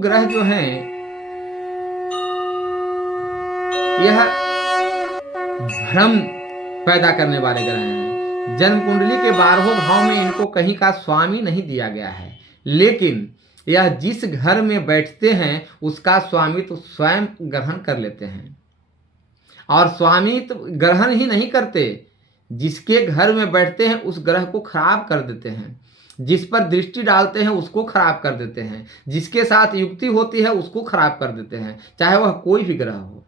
ग्रह जो हैं यह भ्रम पैदा करने वाले ग्रह हैं। जन्म कुंडली के 12वें भाव में इनको कहीं का स्वामी नहीं दिया गया है, लेकिन यह जिस घर में बैठते हैं उसका स्वामित्व स्वयं ग्रहण कर लेते हैं। और स्वामित्व ग्रहण ही नहीं करते, जिसके घर में बैठते हैं उस ग्रह को खराब कर देते हैं, जिस पर दृष्टि डालते हैं उसको खराब कर देते हैं, जिसके साथ युक्ति होती है उसको खराब कर देते हैं, चाहे वह कोई भी ग्रह हो।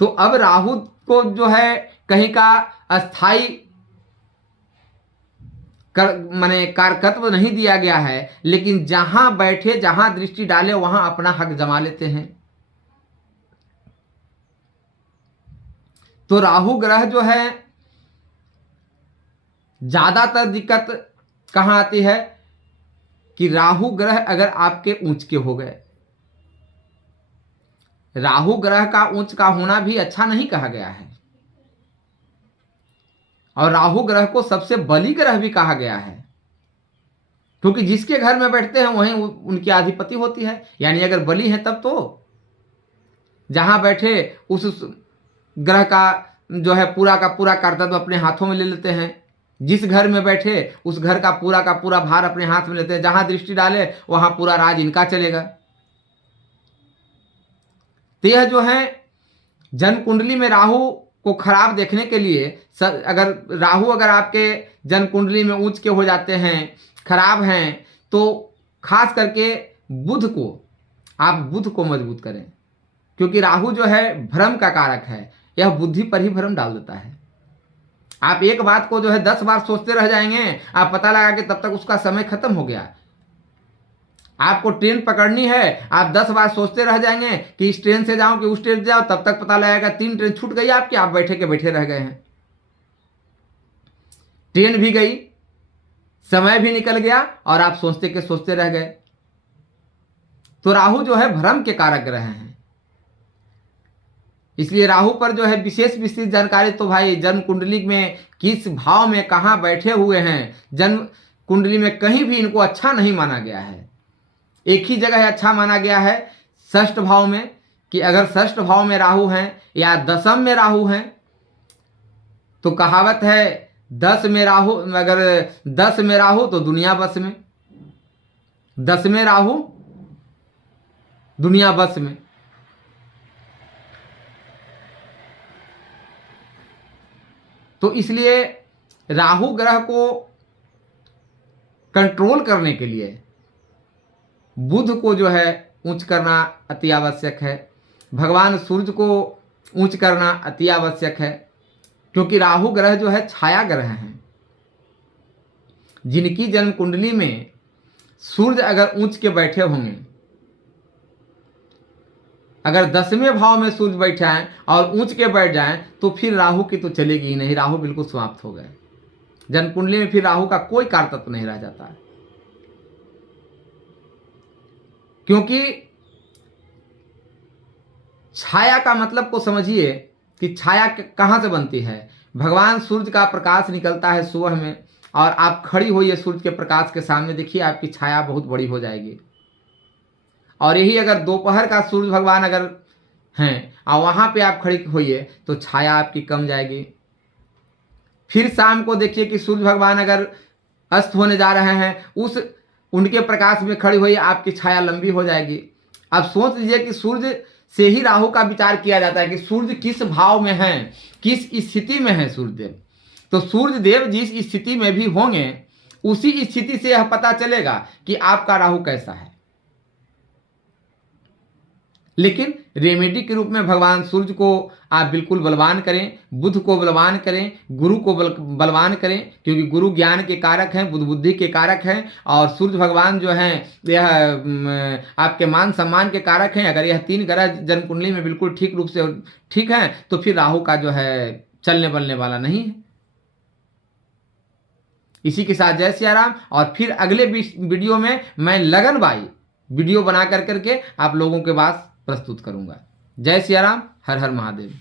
तो अब राहु को जो है कहीं का अस्थाई माने कारकत्व नहीं दिया गया है, लेकिन जहां बैठे जहां दृष्टि डाले वहां अपना हक जमा लेते हैं। तो राहु ग्रह जो है ज्यादातर दिक्कत कहां आती है कि राहु ग्रह अगर आपके उच्च के हो गए। राहु ग्रह का उच्च का होना भी अच्छा नहीं कहा गया है, और राहु ग्रह को सबसे बली ग्रह भी कहा गया है, क्योंकि जिसके घर में बैठते हैं वहीं उनकी अधिपति होती है। यानी अगर बली है तब तो जहां बैठे उस ग्रह का जो है पूरा का पूरा कर्तव्य अपने हाथों में ले लेते हैं। जिस घर में बैठे उस घर का पूरा भार अपने हाथ में लेते हैं, जहां दृष्टि डाले वहां पूरा राज इनका चलेगा। तो यह जो है जन्म कुंडली में राहु को खराब देखने के लिए अगर राहु अगर आपके जन्म कुंडली में उच्च के हो जाते हैं, खराब हैं, तो खास करके बुध को मजबूत करें, क्योंकि राहु जो है भ्रम का कारक है। यह बुद्धि पर ही भ्रम डाल देता है। आप एक बात को जो है 10 बार सोचते रह जाएंगे, आप पता लगा कि तब तक उसका समय खत्म हो गया। आपको ट्रेन पकड़नी है, आप 10 बार सोचते रह जाएंगे कि इस ट्रेन से जाऊं कि उस ट्रेन से जाऊं, तब तक पता लगेगा 3 ट्रेन छूट गई आपकी, आप बैठे के बैठे रह गए हैं। ट्रेन भी गई, समय भी निकल गया और आप सोचते के सोचते रह गए। तो राहु जो है भ्रम के कारक ग्रह हैं। इसलिए राहु पर जो है विशेष विस्तृत जानकारी तो भाई जन्म कुंडली में किस भाव में कहां बैठे हुए हैं, जन्म कुंडली में कहीं भी इनको अच्छा नहीं माना गया है। एक ही जगह अच्छा माना गया है षष्ठ भाव में, कि अगर षष्ठ भाव में राहु हैं या दशम में राहु हैं, तो कहावत है 10 में राहु, अगर 10 में राहु तो दुनिया बस में, 10 में राहु दुनिया बस में। तो इसलिए राहु ग्रह को कंट्रोल करने के लिए बुध को जो है ऊंच करना अति आवश्यक है, भगवान सूर्य को ऊंच करना अति आवश्यक है, क्योंकि राहु ग्रह जो है छाया ग्रह हैं। जिनकी जन्म कुंडली में सूर्य अगर ऊंच के बैठे होंगे, अगर 10वें भाव में सूर्य बैठा है और ऊंच के बैठ जाएं, तो फिर राहु की तो चलेगी ही नहीं, राहु बिल्कुल समाप्त हो गए। जन्म कुंडली में फिर राहु का कोई कारतत्व नहीं रह जाता है, क्योंकि छाया का मतलब को समझिए कि छाया कहां से बनती है। भगवान सूर्य का प्रकाश निकलता है सुबह में, और आप खड़ी होइए सूर्य के प्रकाश के सामने, देखिए आपकी छाया बहुत बड़ी हो जाएगी। और यही अगर दोपहर का सूर्य भगवान अगर हैं और वहां पे आप खड़ी होइए तो छाया आपकी कम जाएगी। फिर शाम को देखिए कि सूर्य भगवान अगर अस्त होने जा रहे हैं, उनके प्रकाश में खड़ी हुई आपकी छाया लंबी हो जाएगी। अब सोच लीजिए कि सूर्य से ही राहु का विचार किया जाता है कि सूर्य किस भाव में है, किस स्थिति में है सूर्यदेव। तो सूर्यदेव जिस स्थिति में भी होंगे उसी स्थिति से यह पता चलेगा कि आपका राहु कैसा है। लेकिन रेमेडी के रूप में भगवान सूर्य को आप बिल्कुल बलवान करें, बुध को बलवान करें, गुरु को बलवान करें, क्योंकि गुरु ज्ञान के कारक हैं, बुध बुद्धि के कारक हैं, और सूर्य भगवान जो हैं यह आपके मान सम्मान के कारक हैं। अगर यह 3 ग्रह जन्म कुंडली में बिल्कुल ठीक रूप से ठीक हैं, तो फिर राहु का जो है चलने बलने वाला नहीं है। इसी के साथ जय सिया राम। और फिर अगले वीडियो में मैं लगनबाई वीडियो बना करके आप लोगों के पास प्रस्तुत करूंगा। जय सिया राम, हर हर महादेव।